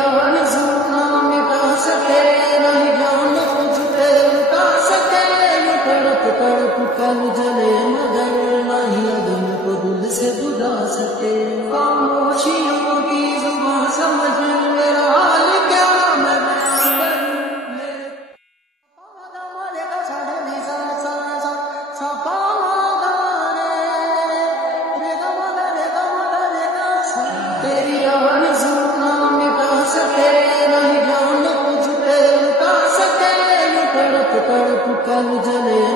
آرزو نہ مٹا سکے نہیں جان تجھ پہ لٹا سکے یہ تڑپ تڑپ کل جلے مگر نہیں دل کو دل سے بلا سکے خاموشیوں کی زبان سمجھ میرا حال کیا میں بیان کروں میرے تیری آرزو نہ مٹا سکے نہیں جان تجھ پہ لٹا سکے یہ تڑپ تڑپ کل جلے